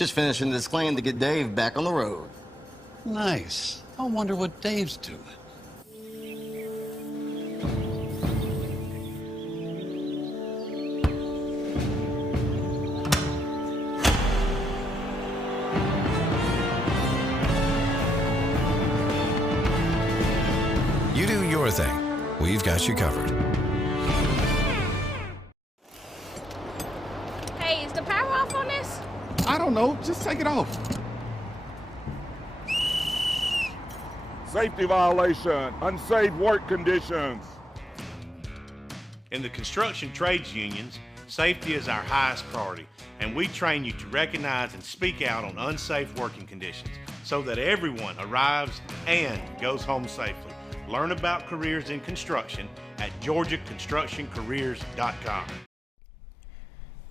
Just finishing this claim to get Dave back on the road. Nice. I wonder what Dave's doing. You do your thing. We've got you covered. Hey, is the power off on this? I don't know. Just take it off. Safety violation, unsafe work conditions. In the construction trades unions, safety is our highest priority, and we train you to recognize and speak out on unsafe working conditions so that everyone arrives and goes home safely. Learn about careers in construction at georgiaconstructioncareers.com.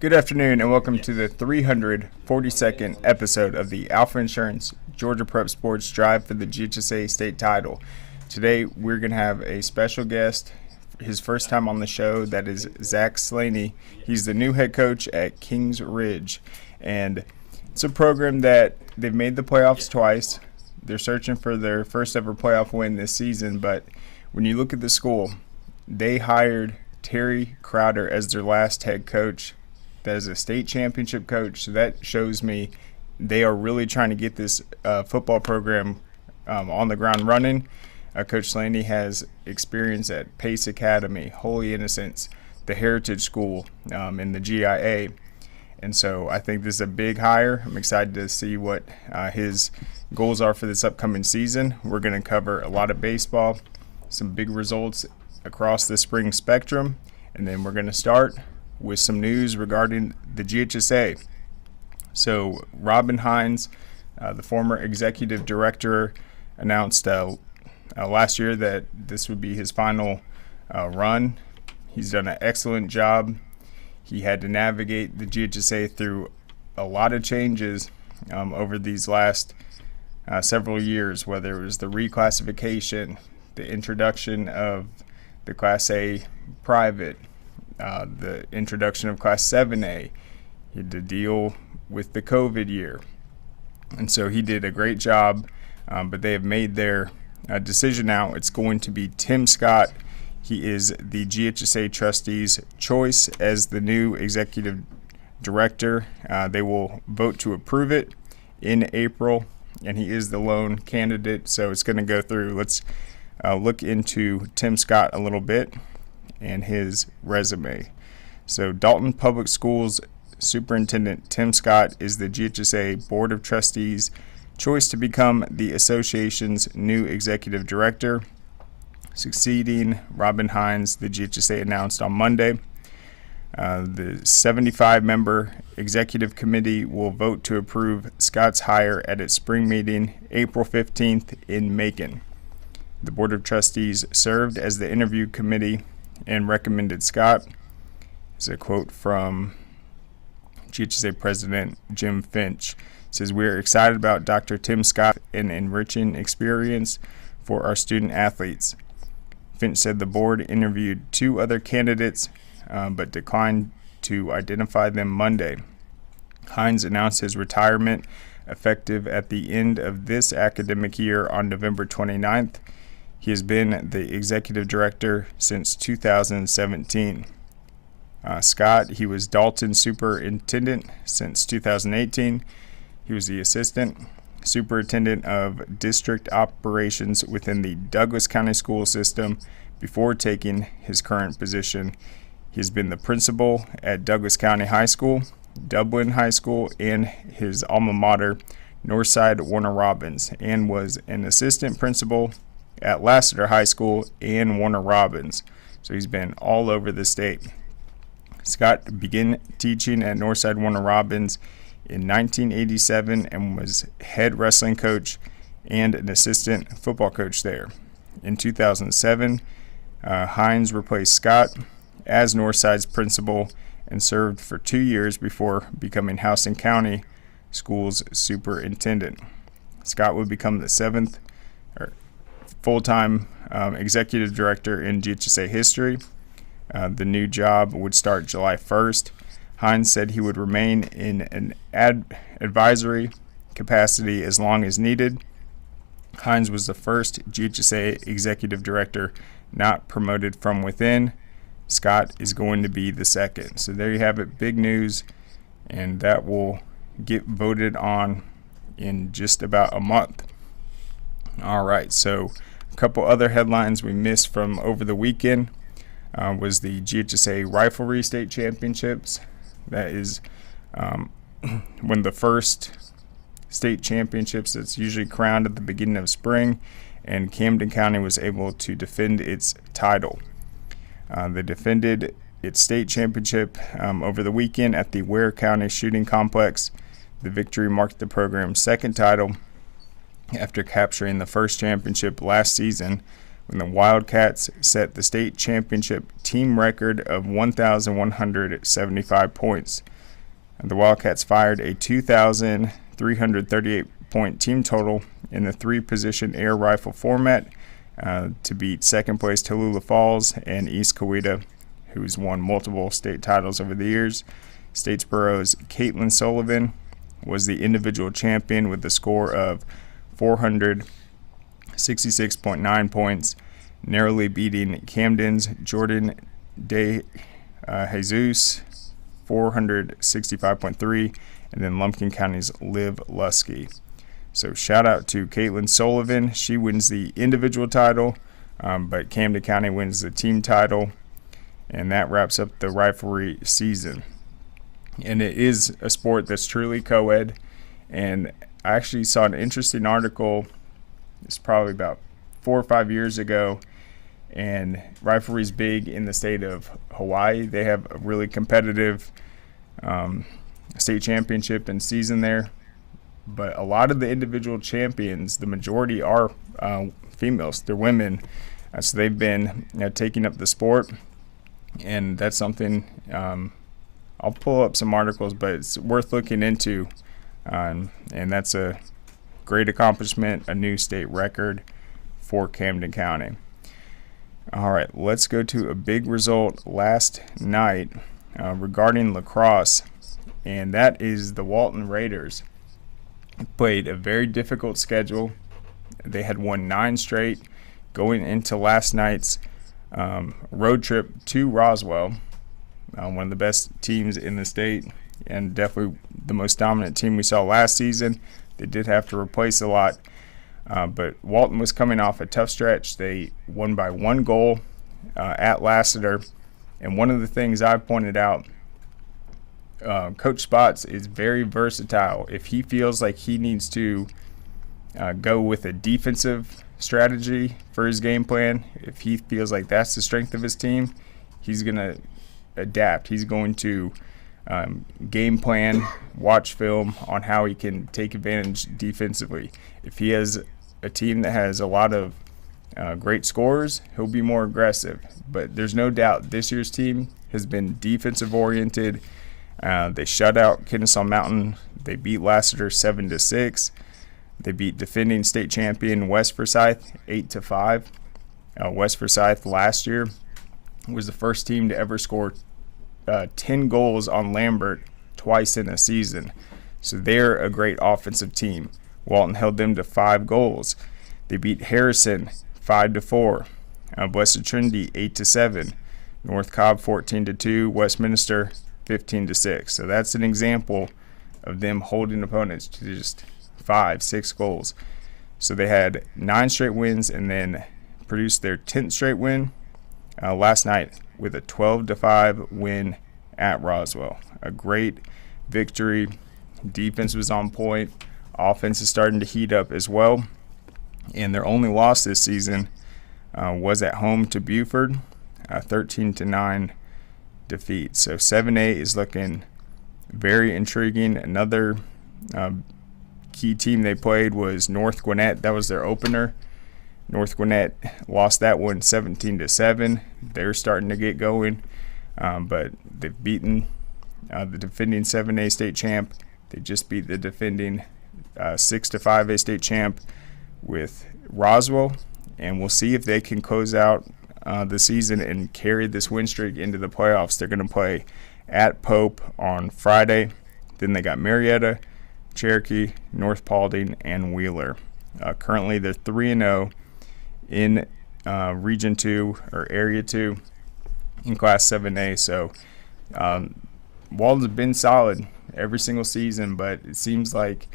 Good afternoon and welcome to the 342nd episode of the Alfa Insurance Georgia Prep Sports Drive for the GHSA State Title. Today we're going to have a special guest, his first time on the show, that is Zach Slaney. He's the new head coach at Kings Ridge, and it's a program that they've made the playoffs twice. They're searching for their first ever playoff win this season, but when you look at the school, they hired Terry Crowder as their last head coach. That is a state championship coach, so that shows me they are really trying to get this football program on the ground running. Coach Slaney has experience at Pace Academy, Holy Innocents, the Heritage School, in the GIA. And so I think this is a big hire. I'm excited to see what his goals are for this upcoming season. We're going to cover a lot of baseball, some big results across the spring spectrum, and then we're going to start with some news regarding the GHSA. So Robin Hines, the former executive director, announced last year that this would be his final run. He's done an excellent job. He had to navigate the GHSA through a lot of changes over these last several years, whether it was the reclassification, the introduction of the Class A private, the introduction of Class 7A. He had to deal with the COVID year. And so he did a great job, but they have made their decision now. It's going to be Tim Scott. He is the GHSA trustees' choice as the new executive director. They will vote to approve it in April, and he is the lone candidate, so it's going to go through. Let's look into Tim Scott a little bit and his resume. So Dalton Public Schools Superintendent Tim Scott is the GHSA Board of Trustees' choice to become the association's new executive director, succeeding Robin Hines, the GHSA announced on Monday. The 75-member executive committee will vote to approve Scott's hire at its spring meeting April 15th in Macon. The Board of Trustees served as the interview committee and recommended Scott. This is a quote from GHSA President Jim Finch. It says, "We are excited about Dr. Tim Scott and enriching experience for our student athletes." Finch said the board interviewed 2 other candidates, but declined to identify them Monday. Hines announced his retirement effective at the end of this academic year on November 29th. He has been the executive director since 2017. Scott, he was Dalton superintendent since 2018. He was the assistant superintendent of district operations within the Douglas County school system before taking his current position. He has been the principal at Douglas County High School, Dublin High School, and his alma mater, Northside Warner Robins, and was an assistant principal at Lassiter High School and Warner Robins. So he's been all over the state. Scott began teaching at Northside Warner Robins in 1987 and was head wrestling coach and an assistant football coach there. In 2007, Hines replaced Scott as Northside's principal and served for 2 years before becoming Houston County Schools superintendent. Scott would become the 7th full-time executive director in GHSA history. The new job would start July 1st. Hines said he would remain in an advisory capacity as long as needed. Hines was the first GHSA executive director not promoted from within. Scott is going to be the second. So there you have it, big news, and that will get voted on in just about a month. All right, so a couple other headlines we missed from over the weekend was the GHSA Riflery State Championships. That is one of the first state championships that's usually crowned at the beginning of spring, and Camden County was able to defend its title. They defended its state championship over the weekend at the Ware County Shooting Complex. The victory marked the program's second title after capturing the first championship last season when the Wildcats set the state championship team record of 1,175 points. The Wildcats fired a 2,338-point team total in the three-position air rifle format to beat second-place Tallulah Falls and East Coweta, who's won multiple state titles over the years. Statesboro's Caitlin Sullivan was the individual champion with a score of 466.9 points, narrowly beating Camden's Jordan De Jesus 465.3, and then Lumpkin County's Liv Lusky. So shout out to Caitlin Sullivan. She wins the individual title, but Camden County wins the team title, and that wraps up the riflery season. And it is a sport that's truly co-ed, and I actually saw an interesting article, it's probably about 4 or 5 years ago, and riflery is big in the state of Hawaii. They have a really competitive state championship and season there, but a lot of the individual champions, the majority are females. They're women, so they've been taking up the sport, and that's something I'll pull up some articles, but it's worth looking into, and that's a great accomplishment, a new state record for Camden County. All right, let's go to a big result last night regarding lacrosse, and that is the Walton Raiders played a very difficult schedule. They had won 9 straight going into last night's road trip to Roswell, one of the best teams in the state and definitely the most dominant team we saw last season. They did have to replace a lot, but Walton was coming off a tough stretch. They won by 1 goal at Lassiter, and one of the things I pointed out, Coach Spots is very versatile. If he feels like he needs to go with a defensive strategy for his game plan, if he feels like that's the strength of his team, he's going to adapt. He's going to game plan, watch film on how he can take advantage defensively. If he has a team that has a lot of great scorers, he'll be more aggressive. But there's no doubt this year's team has been defensive oriented. They shut out Kennesaw Mountain. They beat Lassiter 7-6. They beat defending state champion West Forsyth 8-5. West Forsyth last year was the first team to ever score 10 goals on Lambert twice in a season. So they're a great offensive team. Walton held them to 5 goals. They beat Harrison 5-4. Blessed Trinity 8-7. North Cobb 14-2. Westminster 15-6. So that's an example of them holding opponents to just 5-6 goals. So they had 9 straight wins and then produced their 10th straight win last night with a 12-5 win at Roswell. A great victory. Defense was on point. Offense is starting to heat up as well. And their only loss this season was at home to Buford, 13-9 defeat. So 7A is looking very intriguing. Another key team they played was North Gwinnett. That was their opener. North Gwinnett lost that one 17-7. They're starting to get going, but they've beaten the defending 7A state champ. They just beat the defending 6-5A state champ with Roswell, and we'll see if they can close out the season and carry this win streak into the playoffs. They're going to play at Pope on Friday. Then they got Marietta, Cherokee, North Paulding, and Wheeler. Currently, they're 3-0 in Region 2 or Area 2 in Class 7A. So Walden's been solid every single season, but it seems like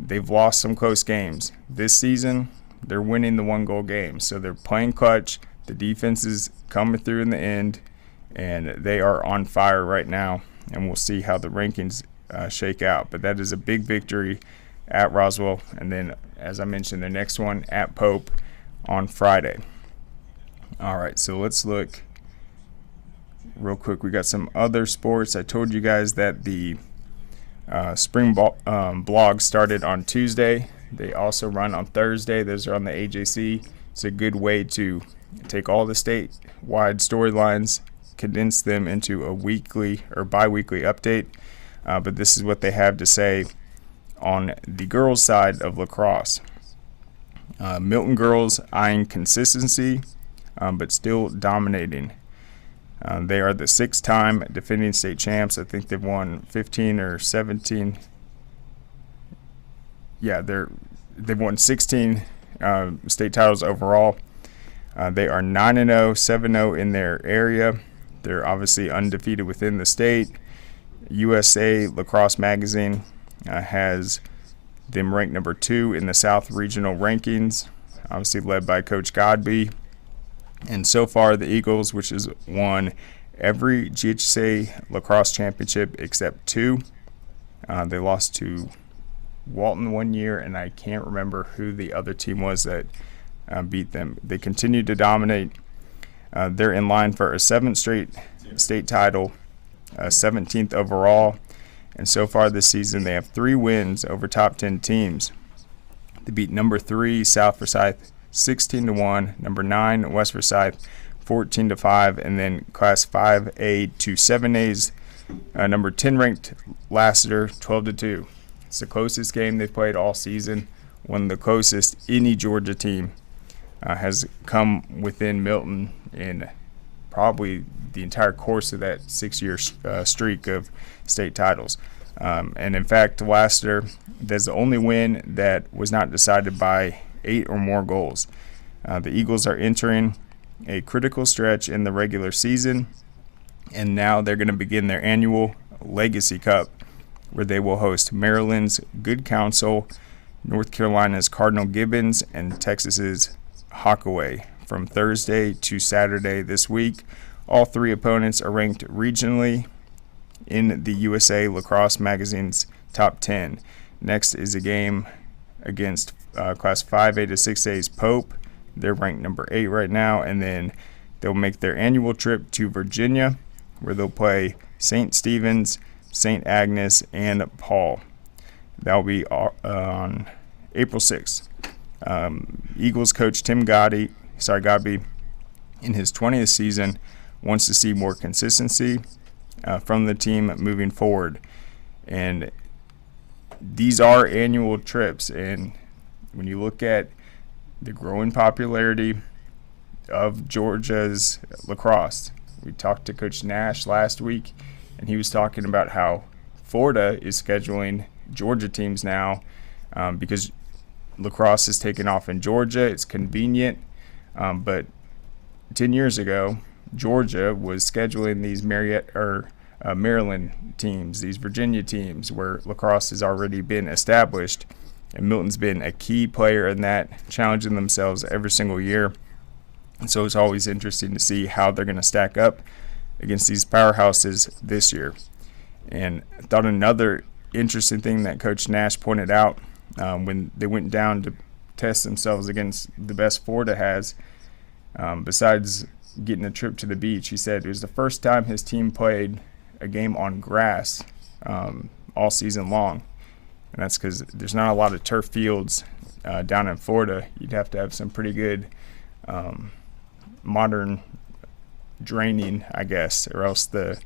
they've lost some close games. This season, they're winning the 1-goal games. So they're playing clutch. The defense is coming through in the end, and they are on fire right now. And we'll see how the rankings shake out. But that is a big victory at Roswell. And then, as I mentioned, the next one at Pope on Friday. All right, so let's look real quick. We got some other sports. I told you guys that the spring blog started on Tuesday. They also run on Thursday. Those are on the AJC. It's a good way to take all the statewide storylines, condense them into a weekly or bi-weekly update. But this is what they have to say on the girls' side of lacrosse. Milton girls eyeing consistency, but still dominating. They are the 6-time defending state champs. I think they've won 15 or 17. Yeah, they've won 16 state titles overall. They are 9-0, 7-0 in their area. They're obviously undefeated within the state. USA Lacrosse Magazine has them ranked number 2 in the South Regional rankings, obviously led by Coach Godby. And so far, the Eagles, which has won every GHSA lacrosse championship except 2. They lost to Walton one year, and I can't remember who the other team was that beat them. They continue to dominate. They're in line for a 7th straight state title, 17th overall. And so far this season, they have 3 wins over top 10 teams. They beat number 3 South Forsyth 16-1, number 9 West Forsyth 14-5, and then Class 5A to 7A's number 10 ranked Lassiter 12-2. It's the closest game they've played all season. One of the closest any Georgia team has come within Milton in probably the entire course of that 6-year streak of state titles. And in fact, Lassiter, that's the only win that was not decided by 8 or more goals. The Eagles are entering a critical stretch in the regular season, and now they're going to begin their annual Legacy Cup, where they will host Maryland's Good Counsel, North Carolina's Cardinal Gibbons, and Texas's Hawkaway from Thursday to Saturday this week. All 3 opponents are ranked regionally in the USA Lacrosse Magazine's top 10. Next is a game against Class 5A to 6A's Pope. They're ranked number 8 right now, and then they'll make their annual trip to Virginia, where they'll play St. Stephen's, St. Agnes, and Paul. That'll be on April 6th. Eagles coach Tim Godby, in his 20th season, wants to see more consistency from the team moving forward. And these are annual trips, and when you look at the growing popularity of Georgia's lacrosse, we talked to Coach Nash last week, and he was talking about how Florida is scheduling Georgia teams now because lacrosse is taking off in Georgia. It's convenient, but 10 years ago, Georgia was scheduling these Maryland teams, these Virginia teams, where lacrosse has already been established, and Milton's been a key player in that, challenging themselves every single year. And so it's always interesting to see how they're going to stack up against these powerhouses this year. And I thought another interesting thing that Coach Nash pointed out when they went down to test themselves against the best Florida has, besides getting a trip to the beach, he said it was the first time his team played a game on grass all season long. And that's because there's not a lot of turf fields down in Florida. You'd have to have some pretty good modern draining, I guess, or else the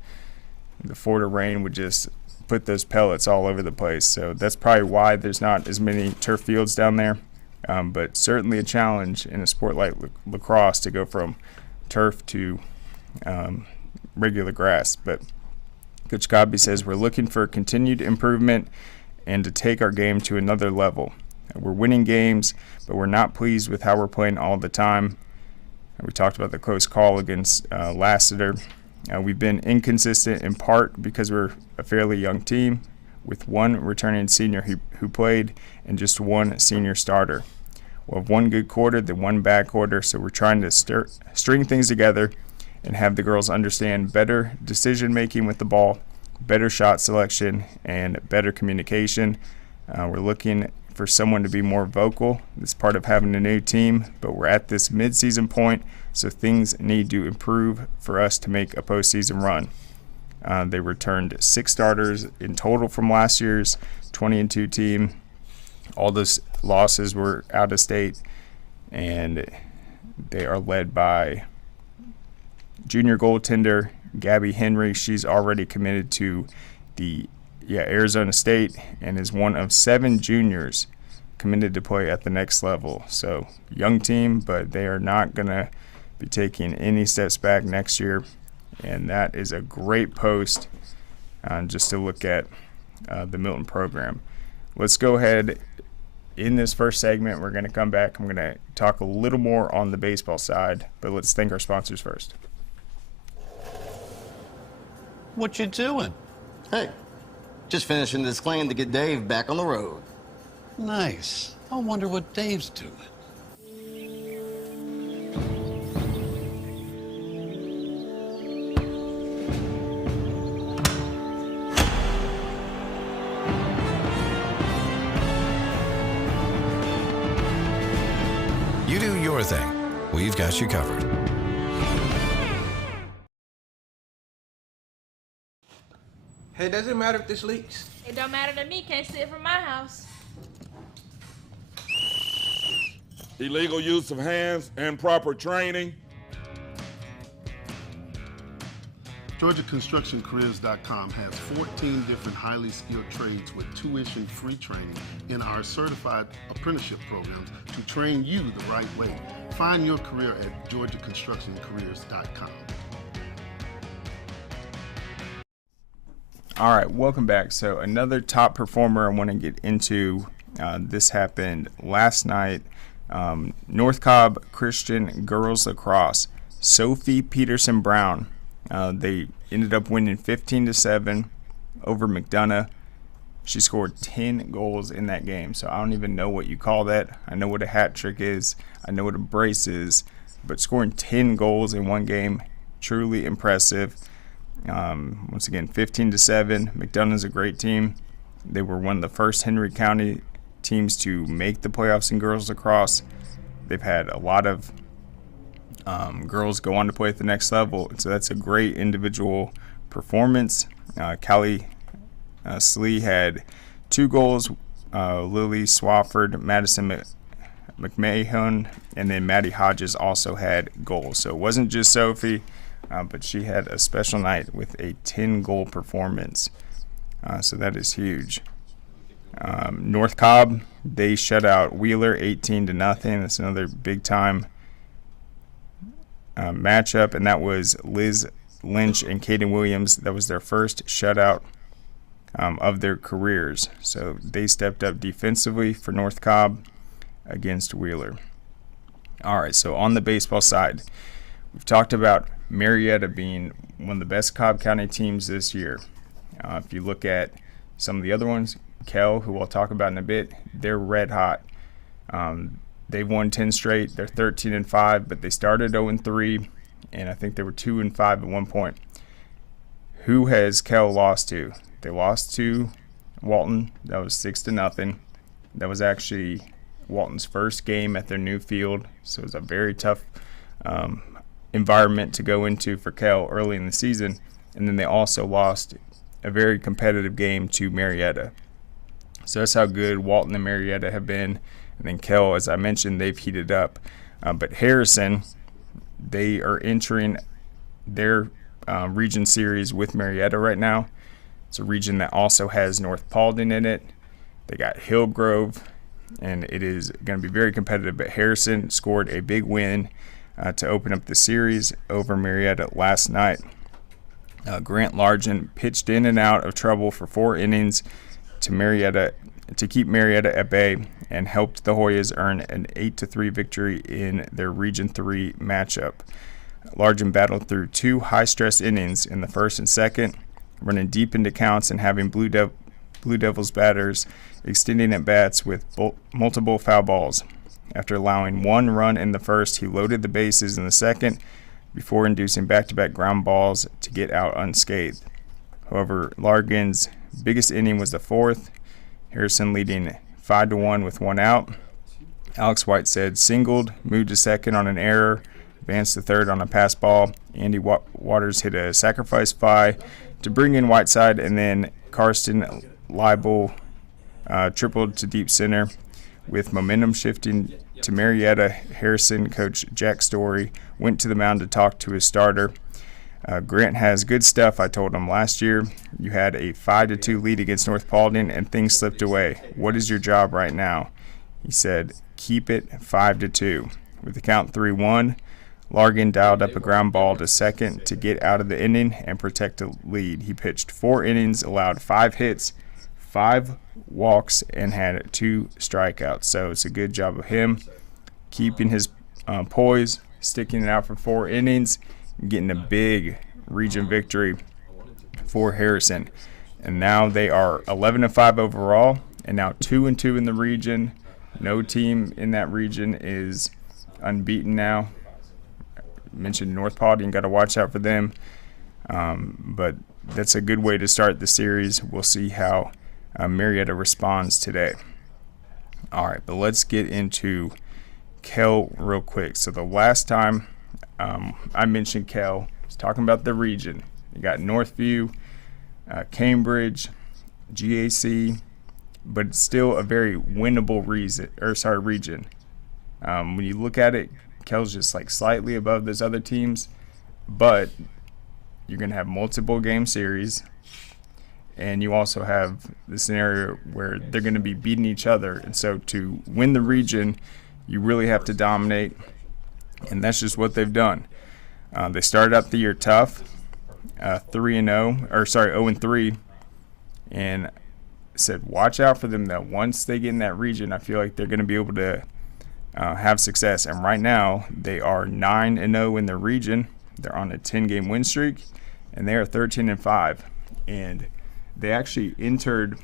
Florida rain would just put those pellets all over the place. So that's probably why there's not as many turf fields down there. But certainly a challenge in a sport like lacrosse to go from turf to regular grass. But Coach Cobby says we're looking for continued improvement and to take our game to another level. We're winning games, but we're not pleased with how we're playing all the time. We talked about the close call against Lassiter. We've been inconsistent in part because we're a fairly young team with one returning senior who played and just one senior starter. We'll have one good quarter, then one bad quarter, so we're trying to string things together and have the girls understand better decision-making with the ball, better shot selection, and better communication. We're looking for someone to be more vocal. It's part of having a new team, but we're at this mid-season point, so things need to improve for us to make a postseason run. They returned 6 starters in total from last year's 20-2 team. All those losses were out of state, and they are led by junior goaltender Gabby Henry. She's already committed to the Arizona State and is one of 7 juniors committed to play at the next level. So young team, but they are not going to be taking any steps back next year, and that is a great post just to look at the Milton program. Let's go ahead. In this first segment, we're going to come back. I'm going to talk a little more on the baseball side, but let's thank our sponsors first. What you doing? Hey, just finishing this claim to get Dave back on the road. Nice. I wonder what Dave's doing. You do your thing. We've got you covered. Hey, does it matter if this leaks? It don't matter to me, can't see it from my house. Illegal use of hands, improper training. GeorgiaConstructionCareers.com has 14 different highly skilled trades with tuition-free training in our certified apprenticeship programs to train you the right way. Find your career at GeorgiaConstructionCareers.com. All right, welcome back. So another top performer I want to get into. This happened last night. North Cobb Christian Girls Lacrosse. Sophie Peterson Brown. They ended up winning 15-7 over McDonough. She scored 10 goals in that game. So I don't even know what you call that. I know what a hat trick is. I know what a brace is. But scoring 10 goals in one game, truly impressive. Once again, 15-7. McDonough's a great team. They were one of the first Henry County teams to make the playoffs in girls lacrosse. They've had a lot of girls go on to play at the next level, so that's a great individual performance. Callie Slee had 2 goals. Lily Swafford, Madison McMahon, and then Maddie Hodges also had goals. So it wasn't just Sophie, but she had a special night with a 10-goal performance. So that is huge. North Cobb, they shut out Wheeler 18-0. That's another big-time matchup, and that was Liz Lynch and Kaden Williams. That was their first shutout of their careers. So they stepped up defensively for North Cobb against Wheeler. All right, so on the baseball side, we've talked about Marietta being one of the best Cobb County teams this year. If you look at some of the other ones, Kell, who we'll talk about in a bit, they're red hot. They've won 10 straight. They're 13-5, but they started 0-3, and I think they were 2-5 at one point. Who has Kell lost to? They lost to Walton. That was 6-0. That was actually Walton's first game at their new field, so it was a very tough environment to go into for Kell early in the season. And then they also lost a very competitive game to Marietta. So that's how good Walton and Marietta have been. And then Kell, as I mentioned, they've heated up. But Harrison, they are entering their region series with Marietta right now. It's a region that also has North Paulding in it. They got Hillgrove, and it is going to be very competitive. But Harrison scored a big win to open up the series over Marietta last night. Grant Largent pitched in and out of trouble for 4 innings to keep Marietta at bay and helped the Hoyas earn an 8-3 victory in their Region 3 matchup. Largent battled through 2 high-stress innings in the first and second, running deep into counts and having Blue Devils batters extending at bats with multiple foul balls. After allowing 1 run in the first, he loaded the bases in the second before inducing back-to-back ground balls to get out unscathed. However, Largent's biggest inning was the fourth, Harrison leading 5-1 with 1 out. Alex Whiteside singled, moved to second on an error, advanced to third on a pass ball. Andy Waters hit a sacrifice fly to bring in Whiteside, and then Karsten Leibel tripled to deep center. With momentum shifting to Marietta, Harrison coach Jack Story went to the mound to talk to his starter. Grant has good stuff, I told him. Last year, you had a 5-2 lead against North Paulding, and things slipped away. What is your job right now? He said, keep it 5-2. With the count 3-1, Largent dialed up a ground ball to second to get out of the inning and protect the lead. He pitched 4 innings, allowed 5 hits, 5 walks, and had 2 strikeouts. So it's a good job of him keeping his poise, sticking it out for 4 innings, and getting a big region victory for Harrison. And now they are 11-5 overall, and now 2-2 in the region. No team in that region is unbeaten now. Mentioned North Paulding, got to watch out for them. But that's a good way to start the series. We'll see how Marietta responds today. All right, but let's get into Kell real quick. So the last time I mentioned Kell, I was talking about the region. You got Northview, Cambridge, GAC, but it's still a very winnable region. When you look at it, Kell's just like slightly above those other teams, but you're going to have multiple game series, and you also have the scenario where they're going to be beating each other. And so to win the region, you really have to dominate, and that's just what they've done. They started out the year tough, 0-3, and said watch out for them that once they get in that region, I feel like they're going to be able to have success. And right now they are 9-0 in the region. They're on a 10-game win streak, and they are 13-5. And they actually entered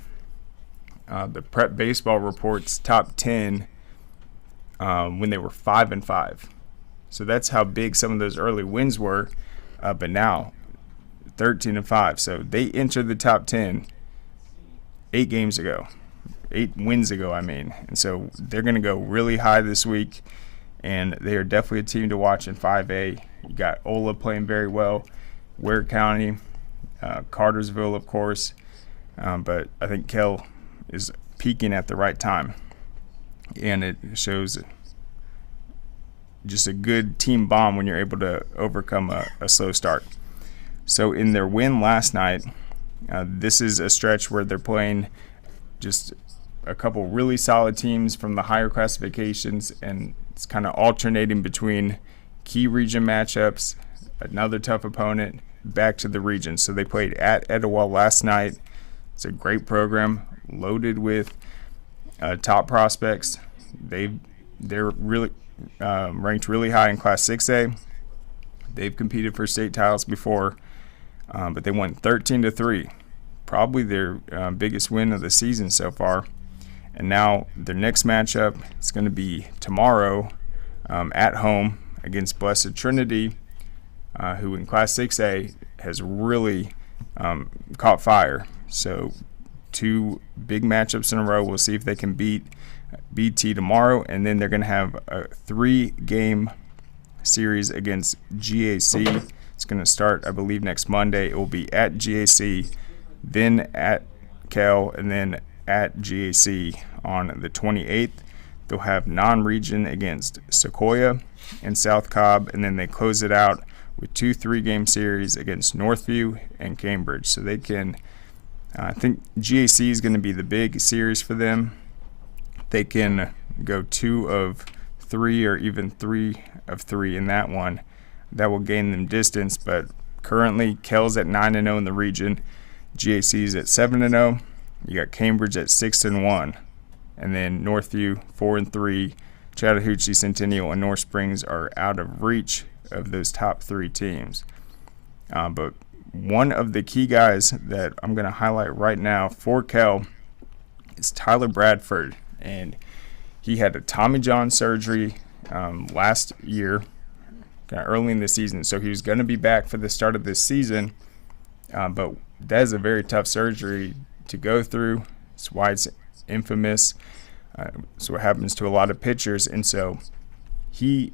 the Prep Baseball Report's top 10 when they were 5-5. So that's how big some of those early wins were. But now 13-5. So they entered the top 10 8 wins ago, And so they're going to go really high this week, and they are definitely a team to watch in 5A. You got Ola playing very well, Ware County, Cartersville, of course, but I think Kell is peaking at the right time, and it shows just a good team bond when you're able to overcome a slow start. So in their win last night, this is a stretch where they're playing just a couple really solid teams from the higher classifications, and it's kind of alternating between key region matchups, another tough opponent, back to the region. So they played at Etowah last night. It's a great program, loaded with top prospects. They're really ranked really high in Class 6A. They've competed for state titles before, but they won 13-3, probably their biggest win of the season so far. And now their next matchup is going to be tomorrow at home against Blessed Trinity, who in Class 6A has really caught fire. So 2 big matchups in a row. We'll see if they can beat BT tomorrow, and then they're going to have a 3-game series against GAC. It's going to start, I believe, next Monday. It will be at GAC, then at Kell, and then at GAC on the 28th. They'll have non-region against Sequoia and South Cobb, and then they close it out with 2 3-game series against Northview and Cambridge. So they can, I think GAC is going to be the big series for them. They can go 2 of 3 or even 3 of 3 in that one. That will gain them distance, but Currently, Kell's at 9-0 in the region. GAC's at 7-0. You got Cambridge at 6-1, and then Northview 4-3. Chattahoochee, Centennial, and North Springs are out of reach of those top 3 teams. But one of the key guys that I'm going to highlight right now for Kell is Tyler Bradford, and he had a Tommy John surgery last year, kind of early in the season, so he was going to be back for the start of this season, but that is a very tough surgery to go through. It's why it's infamous. So what happens to a lot of pitchers, and so he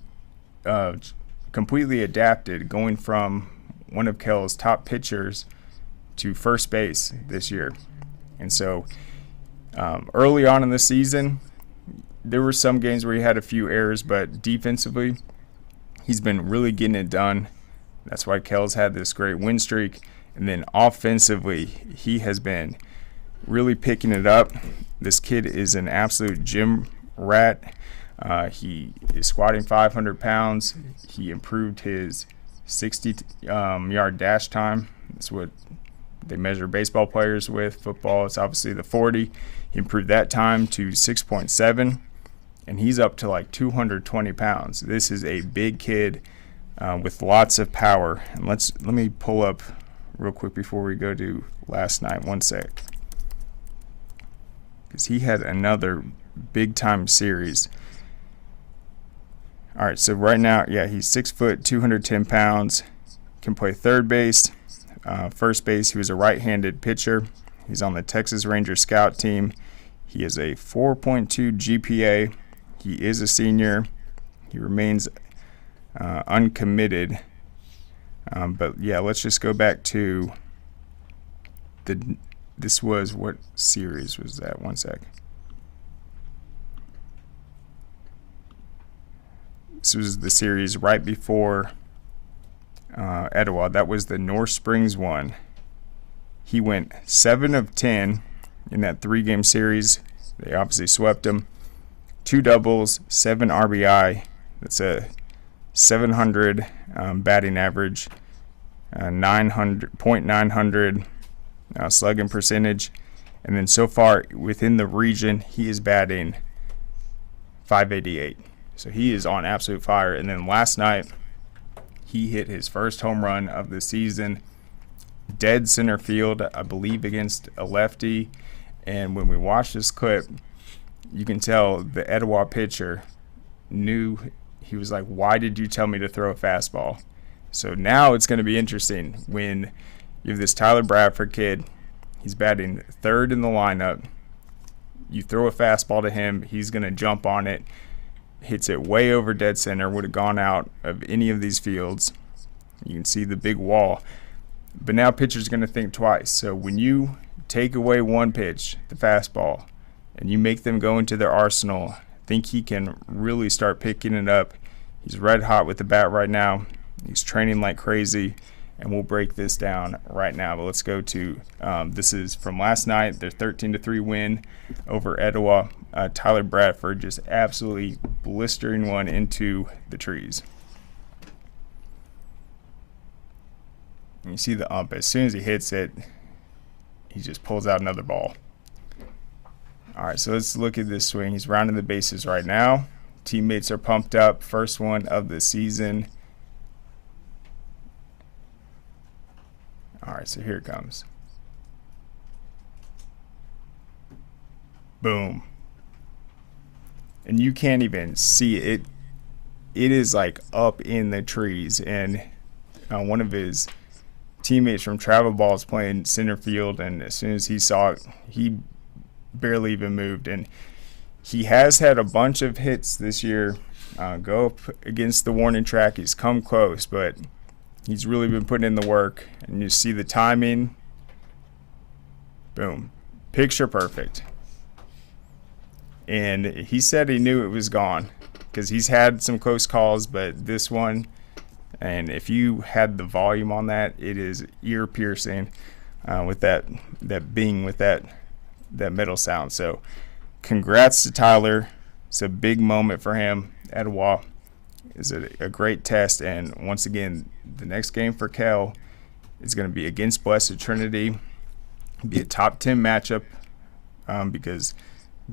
completely adapted, going from one of Kell's top pitchers to first base this year. And so early on in the season, there were some games where he had a few errors, but defensively, he's been really getting it done. That's why Kell's had this great win streak. And then offensively, he has been really picking it up. This kid is an absolute gym rat. He is squatting 500 pounds. He improved his 60-yard dash time. That's what they measure baseball players with. Football, it's obviously the 40. He improved that time to 6.7, and he's up to like 220 pounds. This is a big kid with lots of power. And let me pull up real quick before we go to last night. One sec. Because he had another big-time series. All right, so right now, yeah, he's 6 foot, 210 pounds, can play third base, first base. He was a right-handed pitcher. He's on the Texas Ranger scout team. He has a 4.2 GPA. He is a senior. He remains uncommitted. But, yeah, let's just go back to this was, what series was that? One sec. This was the series right before Etowah. That was the North Springs one. He went 7 of 10 in that 3-game series. They obviously swept him. 2 doubles, 7 RBI. That's a 700 batting average, 900 slugging percentage. And then so far within the region, he is batting .588. So he is on absolute fire. And then last night, he hit his first home run of the season, dead center field, I believe against a lefty. And when we watch this clip, you can tell the Etowah pitcher knew. He was like, why did you tell me to throw a fastball? So now it's going to be interesting when you have this Tyler Bradford kid. He's batting third in the lineup. You throw a fastball to him, he's going to jump on it, hits it way over dead center, would have gone out of any of these fields. You can see the big wall. But now pitcher's going to think twice. So when you take away one pitch, the fastball, and you make them go into their arsenal, I think he can really start picking it up. He's red hot with the bat right now. He's training like crazy, and we'll break this down right now. But let's go to this is from last night, their 13-3 win over Etowah. Tyler Bradford just absolutely blistering one into the trees. And you see the ump. As soon as he hits it, he just pulls out another ball. All right, so let's look at this swing. He's rounding the bases right now. Teammates are pumped up. First one of the season. All right, so here it comes. Boom. And you can't even see it. It is like up in the trees. And one of his teammates from Travel Ball is playing center field, and as soon as he saw it, he barely even moved. And he has had a bunch of hits this year. Go up against the warning track. He's come close, but he's really been putting in the work. And you see the timing. Boom. Picture perfect. And he said he knew it was gone because he's had some close calls, but this one, and if you had the volume on that, it is ear piercing with that bing, with that metal sound. So congrats to Tyler. It's a big moment for him. Etowah is a great test, and once again, the next game for Kell is going to be against Blessed Trinity. Be a top 10 matchup because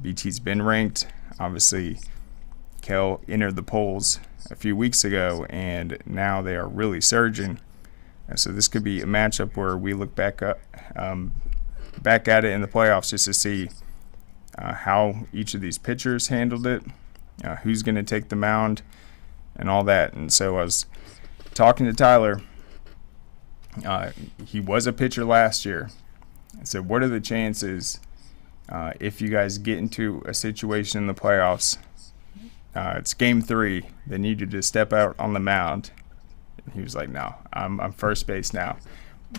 BT's been ranked. Obviously, Kel entered the polls a few weeks ago, and now they are really surging. And so this could be a matchup where we look back at it in the playoffs just to see how each of these pitchers handled it, who's going to take the mound, and all that. And so I was talking to Tyler. He was a pitcher last year. I said, what are the chances if you guys get into a situation in the playoffs, it's game 3, they need you to step out on the mound? And he was like, no, I'm first base now.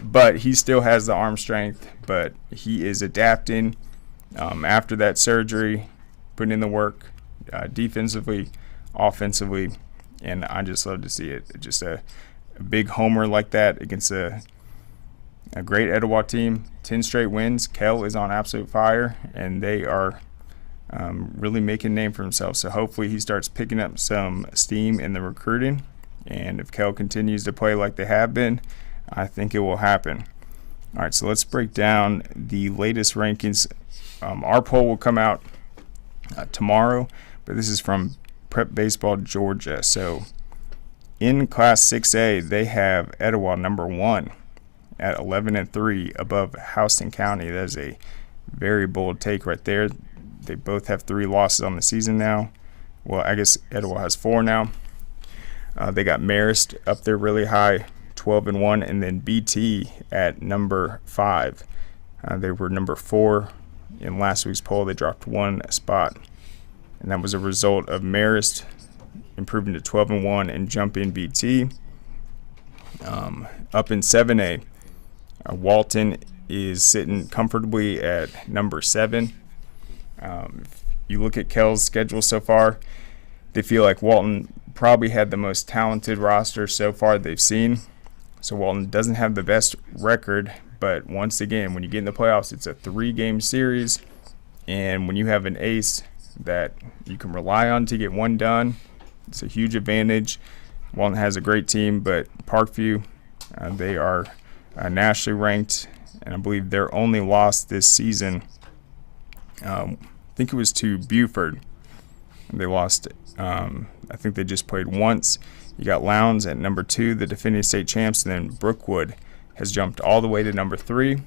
But he still has the arm strength, but he is adapting after that surgery, putting in the work defensively, offensively, and I just love to see it. Just a big homer like that against a great Etowah team. 10 straight wins. Kel is on absolute fire, and they are really making a name for themselves. So hopefully he starts picking up some steam in the recruiting, and if Kel continues to play like they have been, I think it will happen. All right, so let's break down the latest rankings. Our poll will come out tomorrow, but this is from Prep Baseball Georgia. So in Class 6A, they have Etowah number 1 at 11-3 above Houston County. That is a very bold take right there. They both have 3 losses on the season now. Well, I guess Etowah has 4 now. They got Marist up there really high, 12-1, and then BT at number 5. They were number 4 in last week's poll. They dropped 1 spot, and that was a result of Marist improving to 12-1 and jumping BT. Up in 7A, Walton is sitting comfortably at number 7. If you look at Kel's schedule so far, they feel like Walton probably had the most talented roster so far they've seen. So Walton doesn't have the best record, but once again, when you get in the playoffs, it's a 3-game series, and when you have an ace that you can rely on to get one done, it's a huge advantage. Walton has a great team, but Parkview, they are nationally ranked, and I believe their only loss this season, I think it was to Buford. They lost, I think they just played once. You got Lowndes at number 2, the defending state champs, and then Brookwood has jumped all the way to number 3.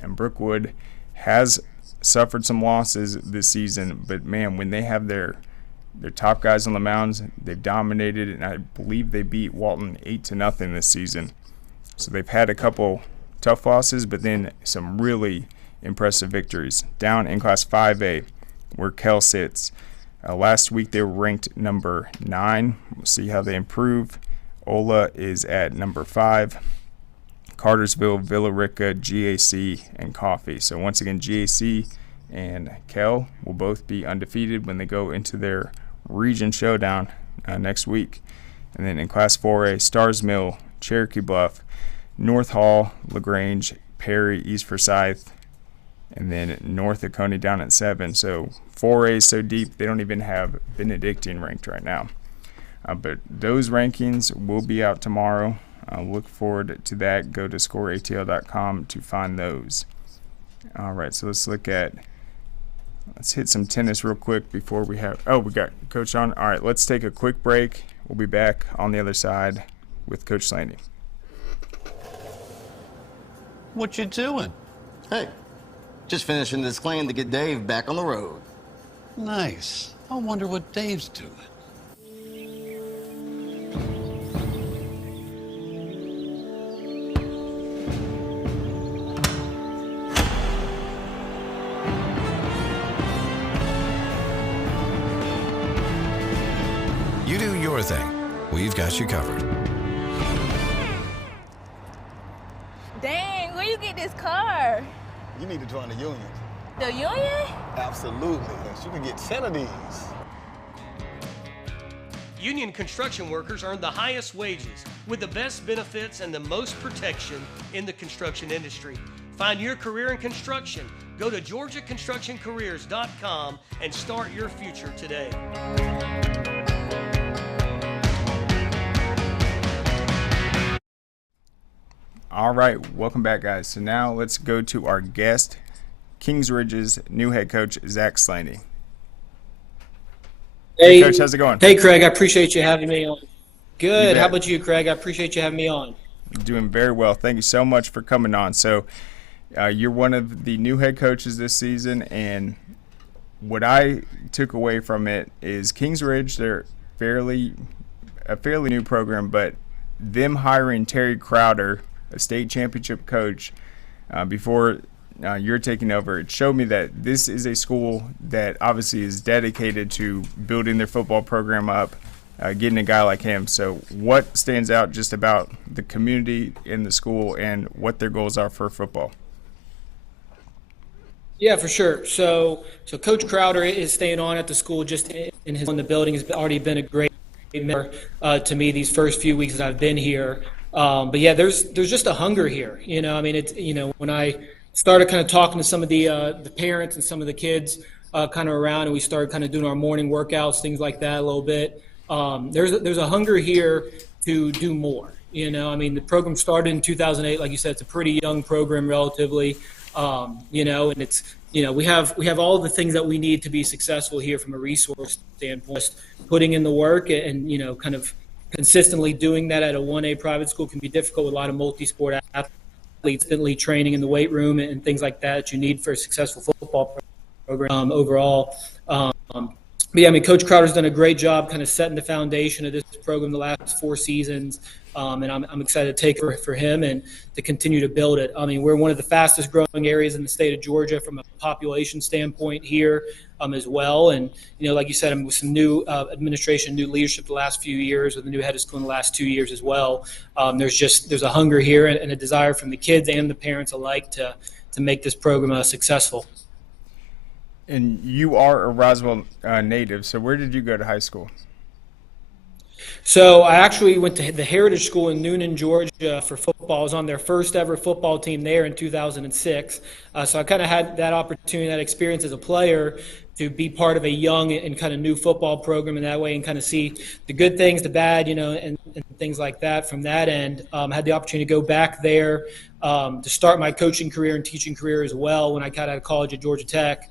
And Brookwood has suffered some losses this season, but man, when they have their top guys on the mounds, they've dominated, and I believe they beat Walton 8-0 this season. So they've had a couple tough losses, but then some really impressive victories. Down in Class 5A, where Kel sits, last week they were ranked number 9. We'll see how they improve. Ola is at number 5. Cartersville, Villa Rica, GAC, and Coffee. So once again, GAC and Kel will both be undefeated when they go into their region showdown next week. And then in Class 4A, Stars Mill, Cherokee Bluff, North Hall, LaGrange, Perry, East Forsyth, and then North Oconee down at 7. So 4A is so deep, they don't even have Benedictine ranked right now. But those rankings will be out tomorrow. Look forward to that. Go to scoreatl.com to find those. All right, so let's hit some tennis real quick before we got Coach on. All right, let's take a quick break. We'll be back on the other side with Coach Slaney. What you doing? Hey, just finishing this claim to get Dave back on the road. Nice. I wonder what Dave's doing. You do your thing. We've got you covered. Dang, where you get this car? You need to join the union. The union? Absolutely. You can get 10 of these. Union construction workers earn the highest wages with the best benefits and the most protection in the construction industry. Find your career in construction. Go to GeorgiaConstructionCareers.com and start your future today. All right, welcome back, guys. So now let's go to our guest, Kings Ridge's new head coach, Zach Slaney. Hey, Coach, how's it going? Hey, Craig, I appreciate you having me on. Good. How about you, Craig? I appreciate you having me on. Doing very well. Thank you so much for coming on. So you're one of the new head coaches this season, and what I took away from it is Kings Ridge, they're a fairly new program, but them hiring Terry Crowder, a state championship coach, before you're taking over, it showed me that this is a school that obviously is dedicated to building their football program up, getting a guy like him. So what stands out just about the community in the school and what their goals are for football? Yeah, for sure. So Coach Crowder is staying on at the school just in the building. Has already been a great mentor to me these first few weeks that I've been here. But yeah, there's just a hunger here. I mean, it's when I started kind of talking to some of the parents and some of the kids kind of around, and we started kind of doing our morning workouts, things like that a little bit. There's a hunger here to do more. I mean, the program started in 2008. Like you said, it's a pretty young program relatively. And it's we have all the things that we need to be successful here from a resource standpoint. Putting in the work and kind of consistently doing that at a 1A private school can be difficult with a lot of multi-sport athletes, constantly training in the weight room and things like that you need for a successful football program overall. But yeah, I mean, Coach Crowder's done a great job kind of setting the foundation of this program the last 4 seasons. And I'm excited to take it for him and to continue to build it. I mean, we're one of the fastest growing areas in the state of Georgia from a population standpoint here as well. And, like you said, with some new administration, new leadership the last few years, with the new head of school in the last 2 years as well, there's a hunger here and a desire from the kids and the parents alike to make this program successful. And you are a Roswell native, so where did you go to high school? So I actually went to the Heritage School in Noonan, Georgia for football. I was on their first ever football team there in 2006. So I kind of had that opportunity, that experience as a player to be part of a young and kind of new football program in that way and kind of see the good things, the bad, and things like that from that end. Had the opportunity to go back there to start my coaching career and teaching career as well when I got out of college at Georgia Tech.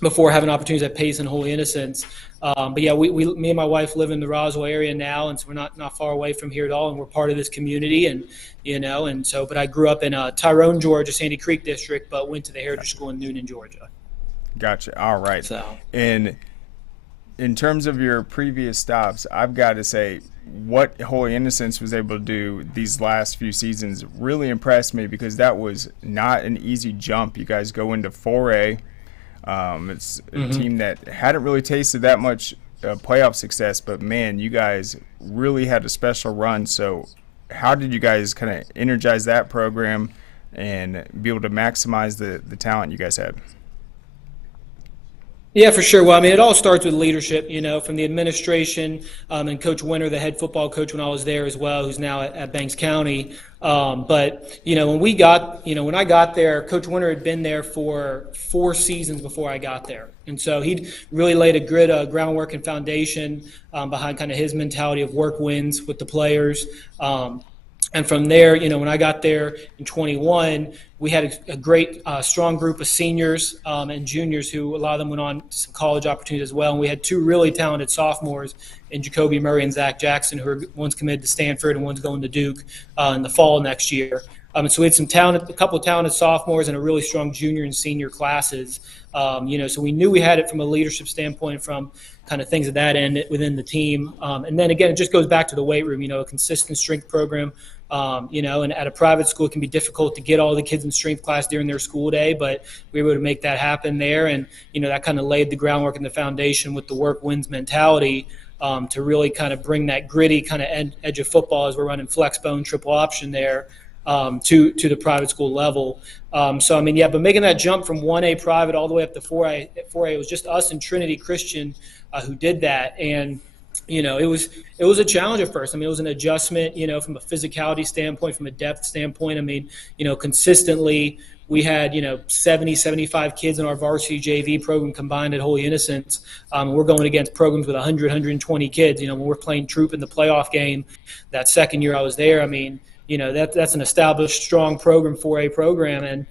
Before having opportunities at Pace and Holy Innocents. But yeah, me and my wife live in the Roswell area now, and so we're not far away from here at all, and we're part of this community. And but I grew up in Tyrone, Georgia, Sandy Creek district, but went to the Heritage School in Noonan, Georgia. Gotcha. All right. So, and in terms of your previous stops, I've got to say what Holy Innocents was able to do these last few seasons really impressed me, because that was not an easy jump. You guys go into 4A. It's a team that hadn't really tasted that much playoff success, but man, you guys really had a special run. So how did you guys kind of energize that program and be able to maximize the talent you guys had? Yeah, for sure. Well, I mean, it all starts with leadership, from the administration and Coach Winter, the head football coach when I was there as well, who's now at Banks County. But when I got there, Coach Winter had been there for 4 seasons before I got there. And so he'd really laid a groundwork and foundation behind kind of his mentality of work wins with the players. And from there, when I got there in 21, we had a great, strong group of seniors and juniors who a lot of them went on to some college opportunities as well. And we had 2 really talented sophomores in Jacoby Murray and Zach Jackson, who are one's committed to Stanford and one's going to Duke in the fall next year. So we had a couple of talented sophomores and a really strong junior and senior classes. So we knew we had it from a leadership standpoint, from kind of things at that end within the team. And then again, it just goes back to the weight room, a consistent strength program. And at a private school, it can be difficult to get all the kids in strength class during their school day, but we were able to make that happen there. And, that kind of laid the groundwork and the foundation with the work wins mentality to really kind of bring that gritty kind of edge of football as we're running flex bone triple option there to the private school level. But making that jump from 1A private all the way up to 4A, it was just us and Trinity Christian who did that. And, it was a challenge at first. I mean, it was an adjustment, from a physicality standpoint, from a depth standpoint. I mean, consistently we had, 70, 75 kids in our varsity JV program combined at Holy Innocents. We're going against programs with 100, 120 kids. When we're playing troop in the playoff game that second year I was there, I mean, that's an established, strong program, 4A program. And,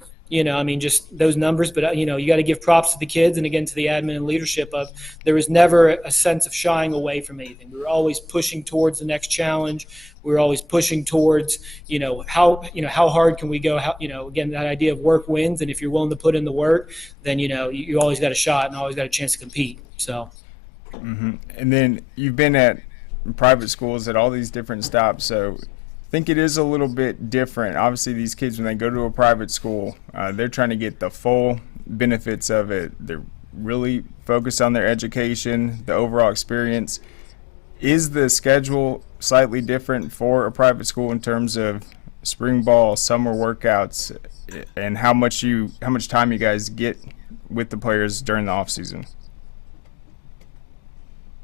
just those numbers. But, you got to give props to the kids and, again, to the admin and leadership of there was never a sense of shying away from anything. We were always pushing towards the next challenge. We were always pushing towards, how hard can we go? Again, that idea of work wins. And if you're willing to put in the work, then, you always got a shot and always got a chance to compete. So. Mm-hmm. And then you've been at private schools at all these different stops. So I think it is a little bit different. Obviously, these kids, when they go to a private school, they're trying to get the full benefits of it. They're really focused on their education, the overall experience. Is the schedule slightly different for a private school in terms of spring ball, summer workouts, and how much time you guys get with the players during the off season?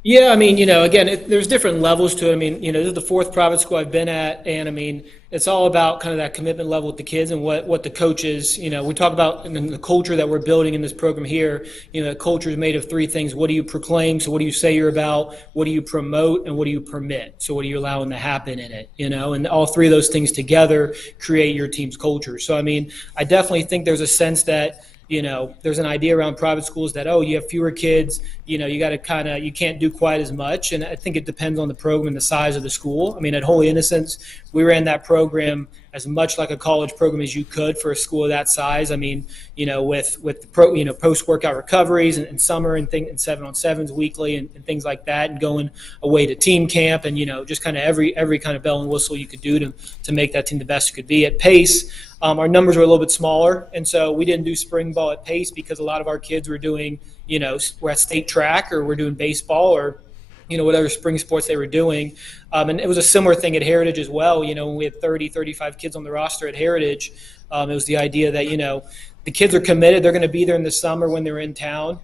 Yeah, again, there's different levels to it. This is the fourth private school I've been at, and it's all about kind of that commitment level with the kids and what the coaches, we talk about in the culture that we're building in this program here. The culture is made of three things. What do you proclaim? So what do you say you're about? What do you promote? And what do you permit? So what are you allowing to happen in it? And all three of those things together create your team's culture. So, I definitely think there's a sense that, there's an idea around private schools that, you have fewer kids, you got to you can't do quite as much. And I think it depends on the program and the size of the school. At Holy Innocents, we ran that program as much like a college program as you could for a school of that size. With the post-workout recoveries and summer and 7-on-7s weekly and things like that, and going away to team camp and, just kind of every kind of bell and whistle you could do to make that team the best it could be. At Pace, our numbers were a little bit smaller, and so we didn't do spring ball at Pace because a lot of our kids were doing, we're at state track or we're doing baseball or, whatever spring sports they were doing. And it was a similar thing at Heritage as well. When we had 30, 35 kids on the roster at Heritage, it was the idea that, the kids are committed. They're going to be there in the summer when they're in town,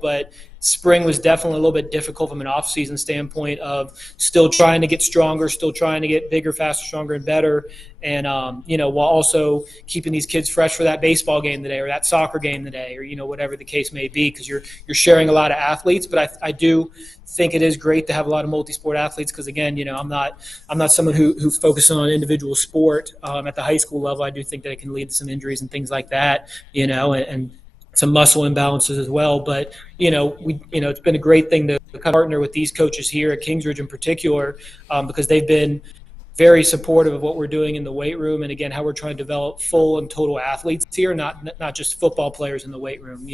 but spring was definitely a little bit difficult from an off-season standpoint of still trying to get stronger, still trying to get bigger, faster, stronger, and better. And, while also keeping these kids fresh for that baseball game today or that soccer game today or, whatever the case may be, because you're sharing a lot of athletes. But I do think it is great to have a lot of multi-sport athletes because, again, I'm not someone who focuses on individual sport at the high school level. I do think that it can lead to some injuries and things like that, and some muscle imbalances as well. But, it's been a great thing to partner with these coaches here at Kingsridge in particular because they've been very supportive of what we're doing in the weight room and, again, how we're trying to develop full and total athletes here, not just football players in the weight room.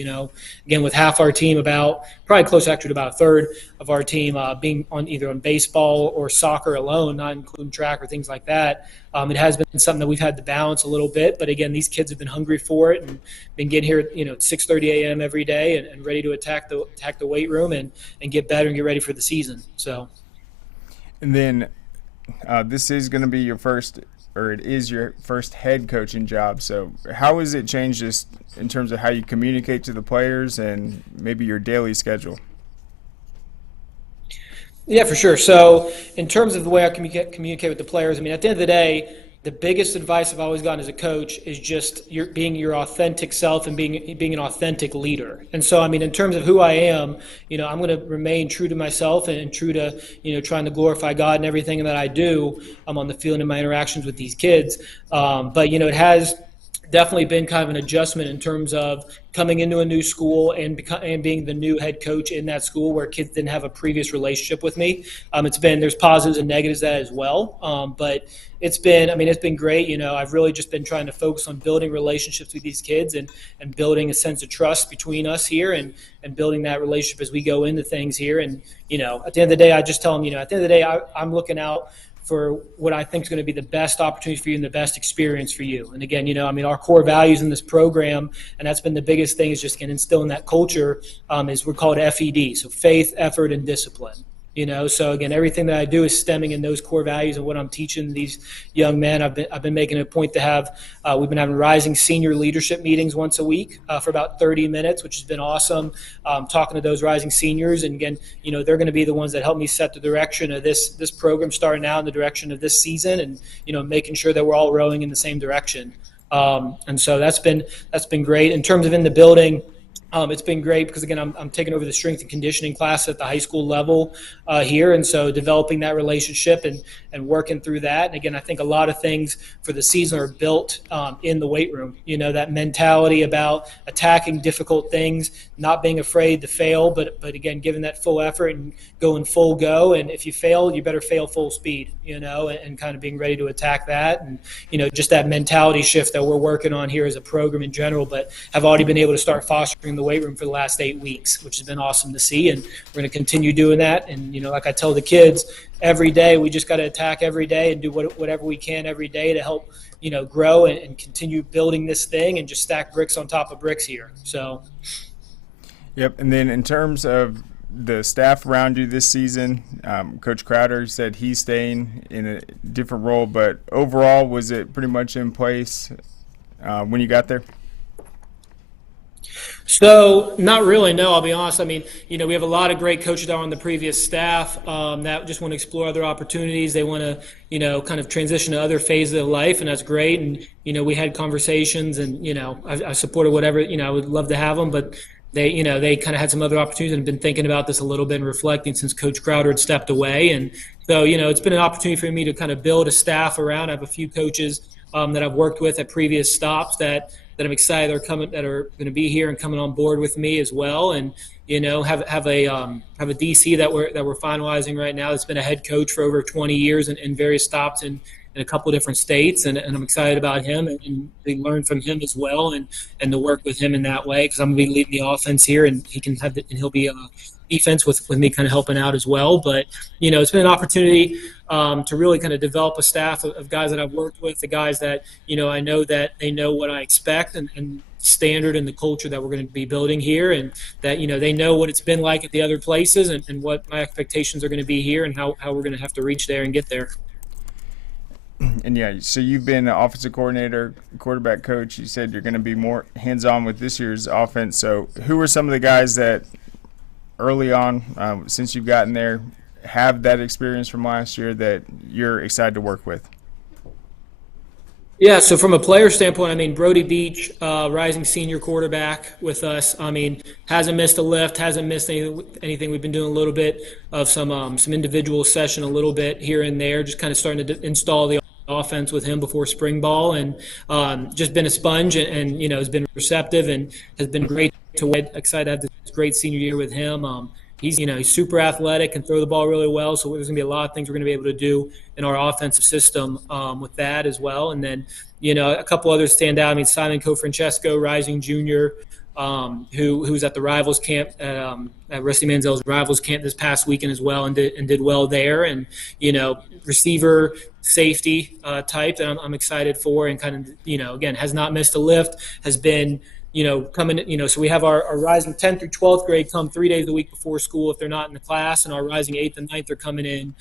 Again, with half our team probably close actually to about a third of our team being either on baseball or soccer alone, not including track or things like that. It has been something that we've had to balance a little bit. But, again, these kids have been hungry for it and been getting here at 6:30 a.m. every day and ready to attack the weight room and get better and get ready for the season. So. And then this is going to be your first head coaching job. So how has it changed just in terms of how you communicate to the players and maybe your daily schedule? Yeah, for sure. So in terms of the way I communicate with the players, at the end of the day, the biggest advice I've always gotten as a coach is just being your authentic self and being an authentic leader. And so, in terms of who I am, I'm going to remain true to myself and true to, trying to glorify God and everything that I do on the field and my interactions with these kids. But, it has definitely been kind of an adjustment in terms of coming into a new school and being the new head coach in that school where kids didn't have a previous relationship with me. There's positives and negatives to that as well. But it's been great. I've really just been trying to focus on building relationships with these kids and building a sense of trust between us here and building that relationship as we go into things here. And, at the end of the day, I just tell them, at the end of the day, I'm looking out for what I think is going to be the best opportunity for you and the best experience for you. And again, our core values in this program, and that's been the biggest thing, is just instilling that culture, is we're called FED, so faith, effort, and discipline. So again, everything that I do is stemming in those core values and what I'm teaching these young men. I've been making a point to have, we've been having rising senior leadership meetings once a week for about 30 minutes, which has been awesome. Talking to those rising seniors, and again, they're going to be the ones that help me set the direction of this program starting out in the direction of this season, and making sure that we're all rowing in the same direction. And so that's been great in terms of in the building. It's been great because, again, I'm taking over the strength and conditioning class at the high school level here. And so developing that relationship and working through that. And, again, I think a lot of things for the season are built in the weight room. You know, that mentality about attacking difficult things, not being afraid to fail, but again, giving that full effort and going full go. And if you fail, you better fail full speed, you know, and kind of being ready to attack that. And, you know, just that mentality shift that we're working on here as a program in general, but have already been able to start fostering the weight room for the last 8 weeks, which has been awesome to see. And we're going to continue doing that. And, you know, like I tell the kids every day, we just got to attack every day and do whatever we can every day to help, you know, grow and continue building this thing and just stack bricks on top of bricks here. So. Yep. And then in terms of the staff around you this season, Coach Crowder said he's staying in a different role, but overall, was it pretty much in place when you got there? So not really, no, I'll be honest. I mean, you know, we have a lot of great coaches that are on the previous staff that just want to explore other opportunities. They want to, you know, kind of transition to other phases of life, and that's great. And, you know, we had conversations and, you know, I supported whatever, you know, I would love to have them, but they, you know, they kind of had some other opportunities and have been thinking about this a little bit and reflecting since Coach Crowder had stepped away. And so, you know, it's been an opportunity for me to kind of build a staff around. I have a few coaches that I've worked with at previous stops that I'm excited that are going to be here and coming on board with me as well. And, you know, have a DC that we're finalizing right now. That's been a head coach for over 20 years in various stops in a couple of different states. And I'm excited about him and learn from him as well and to work with him in that way, because I'm going to be leading the offense here and he'll be defense with me kind of helping out as well. But, you know, it's been an opportunity to really kind of develop a staff of guys that I've worked with, the guys that, you know, I know that they know what I expect and standard and the culture that we're going to be building here, and that, you know, they know what it's been like at the other places and what my expectations are going to be here and how we're going to have to reach there and get there. And yeah, so you've been an offensive coordinator, quarterback coach. You said you're going to be more hands-on with this year's offense. So who are some of the guys that early on, since you've gotten there, have that experience from last year that you're excited to work with? Yeah, so from a player standpoint, I mean, Brody Beach, rising senior quarterback with us, I mean, hasn't missed a lift, hasn't missed anything. We've been doing a little bit of some individual session a little bit here and there, just kind of starting to install the offense with him before spring ball, and just been a sponge and you know, has been receptive and has been great to win. Excited to have this great senior year with him. He's super athletic and throw the ball really well, so there's going to be a lot of things we're going to be able to do in our offensive system with that as well. And then, you know, a couple others stand out. I mean, Simon Cofrancesco, rising junior, who's at the Rivals camp at Rusty Manziel's Rivals camp this past weekend as well, and did well there. And, you know, receiver, safety type that I'm excited for, and kind of, you know, again, has not missed a lift, has been, you know, coming, you know, so we have our rising 10th through 12th grade come 3 days a week before school if they're not in the class, and our rising 8th and 9th are coming in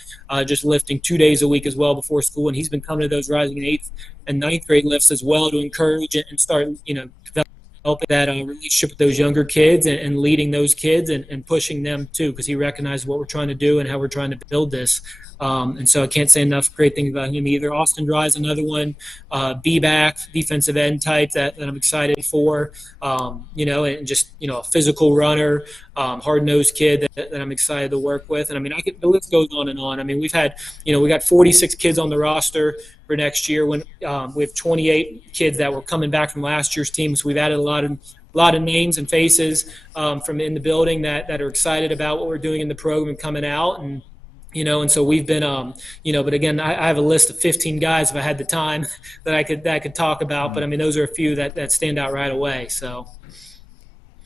just lifting 2 days a week as well before school. And he's been coming to those rising 8th and 9th grade lifts as well to encourage and start, you know, developing that relationship with those younger kids and leading those kids and pushing them too, because he recognizes what we're trying to do and how we're trying to build this. And so I can't say enough great things about him either. Austin Dry's another one, B-back, defensive end type that I'm excited for, you know, and just, you know, a physical runner, hard-nosed kid that I'm excited to work with. And, I mean, the list goes on and on. I mean, we got 46 kids on the roster for next year when we have 28 kids that were coming back from last year's team. So we've added a lot of names and faces from in the building that are excited about what we're doing in the program and coming out. And, you know, and so we've been, you know, but again, I have a list of 15 guys if I had the time that I could talk about. But I mean, those are a few that stand out right away. So.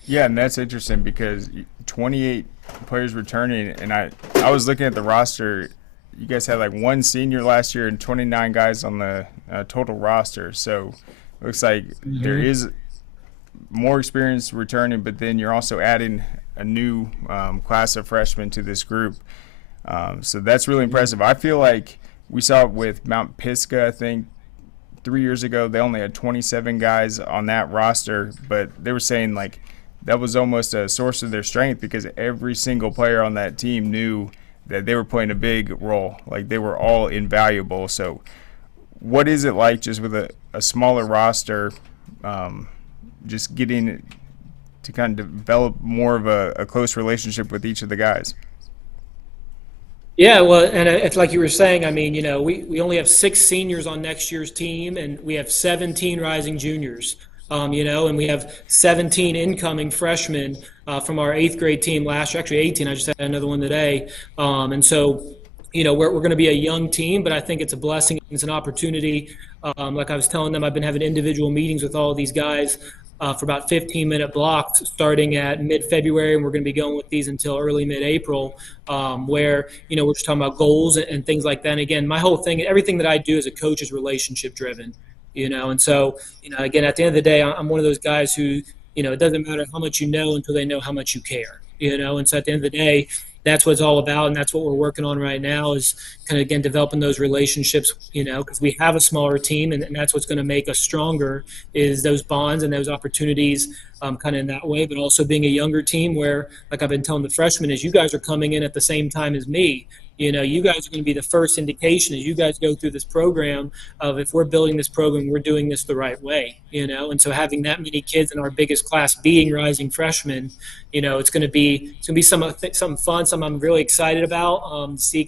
Yeah, and that's interesting because 28 players returning, and I was looking at the roster. You guys had like one senior last year and 29 guys on the total roster. So it looks like there is more experience returning, but then you're also adding a new class of freshmen to this group. So that's really impressive. I feel like we saw it with Mount Pisgah, I think, 3 years ago. They only had 27 guys on that roster, but they were saying like that was almost a source of their strength because every single player on that team knew that they were playing a big role. Like they were all invaluable. So what is it like just with a smaller roster, just getting to kind of develop more of a close relationship with each of the guys? Yeah, well, and it's like you were saying, I mean, we only have 6 seniors on next year's team, and we have 17 rising juniors, and we have 17 incoming freshmen from our 8th grade team last year, actually 18, I just had another one today. And so, we're going to be a young team, but I think it's a blessing. It's an opportunity. Like I was telling them, I've been having individual meetings with all of these guys for about 15-minute blocks starting at mid-February, and we're going to be going with these until early mid-April, where, we're just talking about goals and things like that. And again, my whole thing, everything that I do as a coach is relationship-driven, and so, again, at the end of the day, I'm one of those guys who, it doesn't matter how much you know until they know how much you care, and so at the end of the day, that's what it's all about, and that's what we're working on right now is kind of, again, developing those relationships, because we have a smaller team, and that's what's going to make us stronger is those bonds and those opportunities kind of in that way, but also being a younger team where, like I've been telling the freshmen, is you guys are coming in at the same time as me. You guys are going to be the first indication as you guys go through this program of if we're building this program, we're doing this the right way, and so having that many kids in our biggest class being rising freshmen, it's going to be something fun, something I'm really excited about, see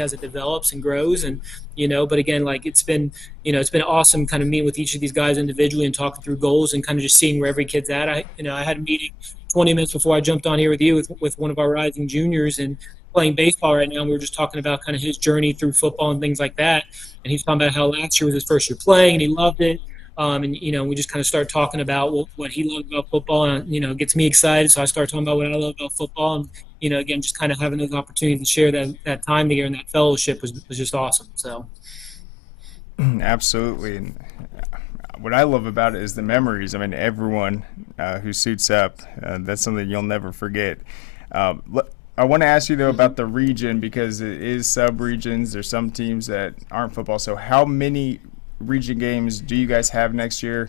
as it develops and grows. And, but again, like it's been awesome kind of meeting with each of these guys individually and talking through goals and kind of just seeing where every kid's at. I had a meeting 20 minutes before I jumped on here with you with one of our rising juniors and playing baseball right now, and we were just talking about kind of his journey through football and things like that. And he's talking about how last year was his first year playing, and he loved it. And we just kind of started talking about what he loved about football, and it gets me excited. So I started talking about what I love about football, and again, just kind of having those opportunities to share that time together and that fellowship was just awesome. So, absolutely. And what I love about it is the memories. I mean, everyone who suits up, that's something you'll never forget. I want to ask you, though, about the region because it is sub-regions. There's some teams that aren't football. So how many region games do you guys have next year,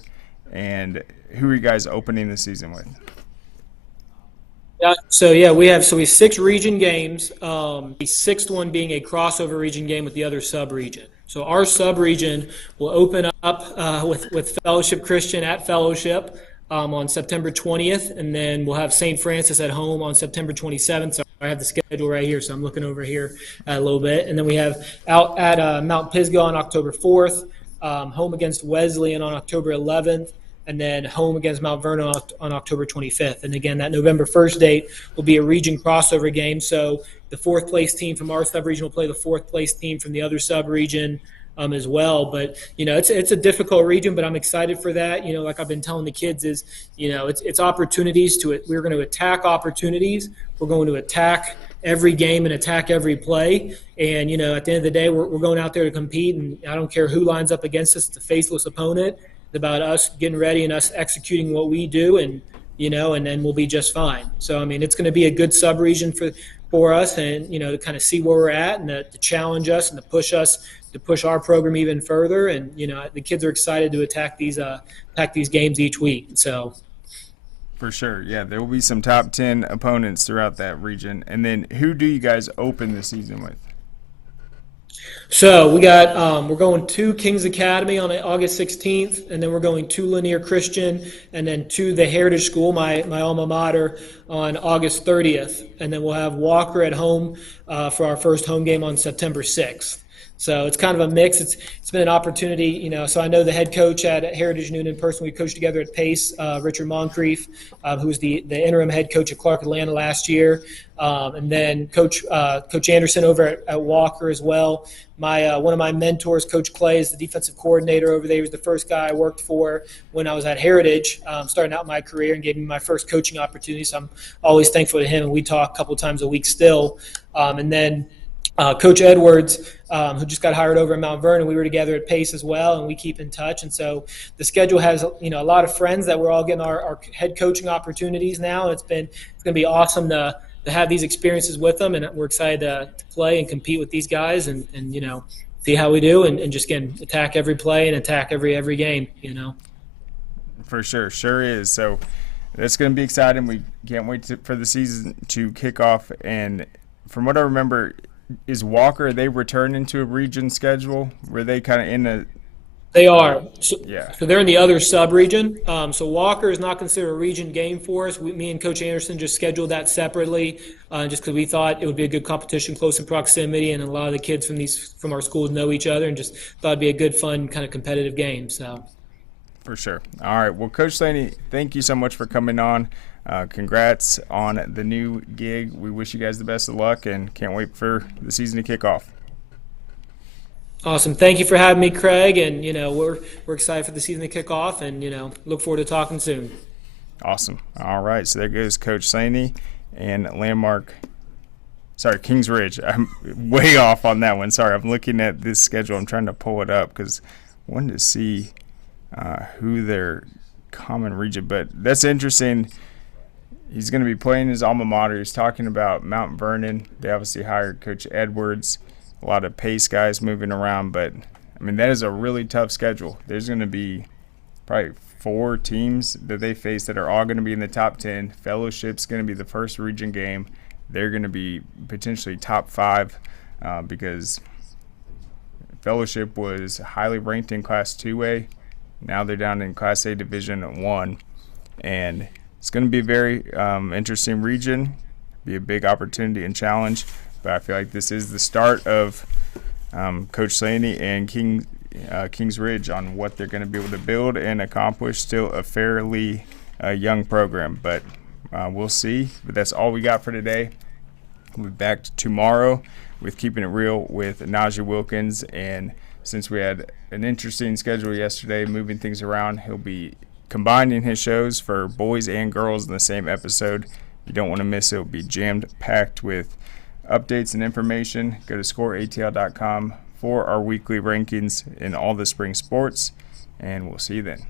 and who are you guys opening the season with? Yeah, so we have 6 region games, the 6th one being a crossover region game with the other sub-region. So our sub-region will open up with Fellowship Christian at Fellowship on September 20th, and then we'll have St. Francis at home on September 27th. So I have the schedule right here, so I'm looking over here a little bit. And then we have out at Mount Pisgah on October 4th, home against Wesleyan on October 11th, and then home against Mount Vernon on October 25th. And again, that November 1st date will be a region crossover game. So the 4th place team from our sub-region will play the 4th place team from the other sub-region as well. But, it's a difficult region, but I'm excited for that. Like I've been telling the kids is, it's opportunities we're going to attack opportunities. We're going to attack every game and attack every play. And, at the end of the day, we're going out there to compete, and I don't care who lines up against us. It's a faceless opponent. It's about us getting ready and us executing what we do, and then we'll be just fine. So, I mean, it's going to be a good sub-region for us and, to kind of see where we're at and to challenge us and to push our program even further. And, the kids are excited to attack these games each week. So. For sure. Yeah, there will be some top 10 opponents throughout that region. And then who do you guys open the season with? So we got we're going to King's Academy on August 16th, and then we're going to Lanier Christian, and then to the Heritage School, my alma mater, on August 30th, and then we'll have Walker at home for our first home game on September 6th. So it's kind of a mix. It's been an opportunity, so I know the head coach at Heritage Noonan, person we coached together at Pace, Richard Moncrief, who was the interim head coach at Clark Atlanta last year, and then Coach Anderson over at Walker as well. One of my mentors, Coach Clay, is the defensive coordinator over there. He was the first guy I worked for when I was at Heritage, starting out my career, and gave me my first coaching opportunity. So I'm always thankful to him, and we talk a couple times a week still. And then Coach Edwards, who just got hired over in Mount Vernon, we were together at Pace as well, and we keep in touch. And so the schedule has, a lot of friends that we're all getting our head coaching opportunities now. And it's going to be awesome to have these experiences with them, and we're excited to play and compete with these guys and see how we do and just, again, attack every play and attack every game, For sure is. So it's going to be exciting. We can't wait for the season to kick off. And from what I remember, is Walker, they return into a region schedule? Were they kind of in They are. Yeah. So they're in the other sub-region. So Walker is not considered a region game for us. Me and Coach Anderson just scheduled that separately, just because we thought it would be a good competition, close in proximity, and a lot of the kids from our schools know each other, and just thought it'd be a good, fun, kind of competitive game. So. For sure. All right. Well, Coach Slaney, thank you so much for coming on. Congrats on the new gig. We wish you guys the best of luck and can't wait for the season to kick off. Awesome. Thank you for having me, Craig. And, we're excited for the season to kick off and, look forward to talking soon. Awesome. All right. So there goes Coach Slaney and Kings Ridge. I'm way off on that one. Sorry. I'm looking at this schedule. I'm trying to pull it up because I wanted to see who their common region, but that's interesting. He's going to be playing his alma mater. He's talking about Mount Vernon. They obviously hired Coach Edwards. A lot of pace guys moving around, but I mean that is a really tough schedule. There's going to be probably 4 teams that they face that are all going to be in the top 10. Fellowship's going to be the first region game. They're going to be potentially top 5 because Fellowship was highly ranked in Class 2A. Now they're down in Class A Division 1, and it's going to be a very interesting region, be a big opportunity and challenge. But I feel like this is the start of Coach Slaney and Kings Ridge on what they're going to be able to build and accomplish. Still a fairly young program, but we'll see. But that's all we got for today. We'll be back tomorrow with Keeping It Real with Najee Wilkins. And since we had an interesting schedule yesterday, moving things around, he'll be combining his shows for boys and girls in the same episode. You don't want to miss it. It'll be jammed-packed with updates and information. Go to scoreatl.com for our weekly rankings in all the spring sports, and we'll see you then.